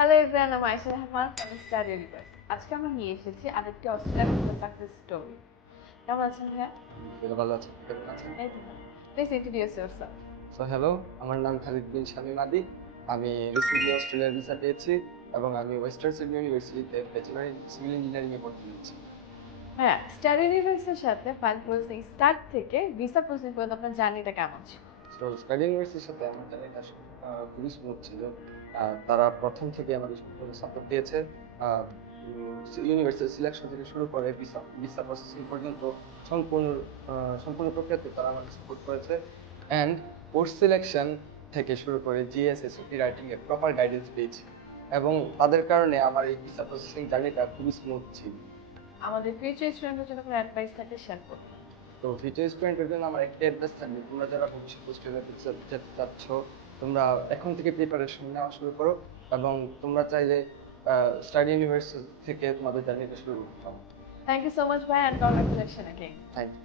Hello everyone, আমি Ayesha Rahman from study universe. আজকে আমরা নিয়ে এসেছি আরেকটি অস্ট্রেলিয়ান সাকসেস স্টোরি। কেমন আছেন ভাইয়া? ভালো আছি, কেমন আছেন? এই তো ভালো। Please introduce yourself. হ্যালো, আমার নাম খালিদ বিন শামীম আদি। আমি রিসেন্টলি অস্ট্রেলিয়ার ভিসা পেয়েছি এবং আমি ওয়েস্টার্ন সিডনি ইউনিভার্সিটিতে ব্যাচেলর ইন সিভিল ইঞ্জিনিয়ারিং এ ভর্তি হয়েছি। ভাইয়া, স্টাডি ইউনিভার্সের সাথে ফাইল প্রসেসিং স্টার্ট থেকে ভিসা প্রসেসিং পর্যন্ত আপনার জার্নিটা কেমন ছিল? তো স্টাডি ইউনিভার্সিটির সাথে আমার জার্নিটা খুবই স্মুথ ছিল। তারা প্রথম থেকে আমাদের সম্পূর্ণ সাপোর্ট দিয়েছে। ইউনিভার্সিটি সিলেকশন থেকে শুরু করে ভিসা প্রসেসিং পর্যন্ত সম্পূর্ণ সম্পূর্ণ প্রক্রিয়াতে তারা আমাকে সাপোর্ট করেছে। অ্যান্ড কোর্স সিলেকশন থেকে শুরু করে জিএস এসওপি রাইটিং এর প্রপার গাইডেন্স পেয়েছি এবং তাদের কারণে আমার এই ভিসা প্রসেসিং জার্নিটা খুবই স্মুথ ছিল। আমাদের ফিউচার স্টুডেন্টের জন্য কোনো অ্যাডভাইস থাকলে শেয়ার করুন। তো ফিউচার স্টুডেন্টের জন্য আমার একটা অ্যাডভাইস থাকবে, তোমরা যারা ভবিষ্যতে অস্ট্রেলিয়াতে যেতে চাচ্ছ, তোমরা এখন থেকে প্রিপারেশন নেওয়া শুরু করো এবং তোমরা চাইলে স্টাডি ইউনিভার্সিটি থেকে তোমাদের জার্নিটা শুরু করতে পারো। থ্যাংক ইউ সো মাচ ভাই and congratulation again. Thank you.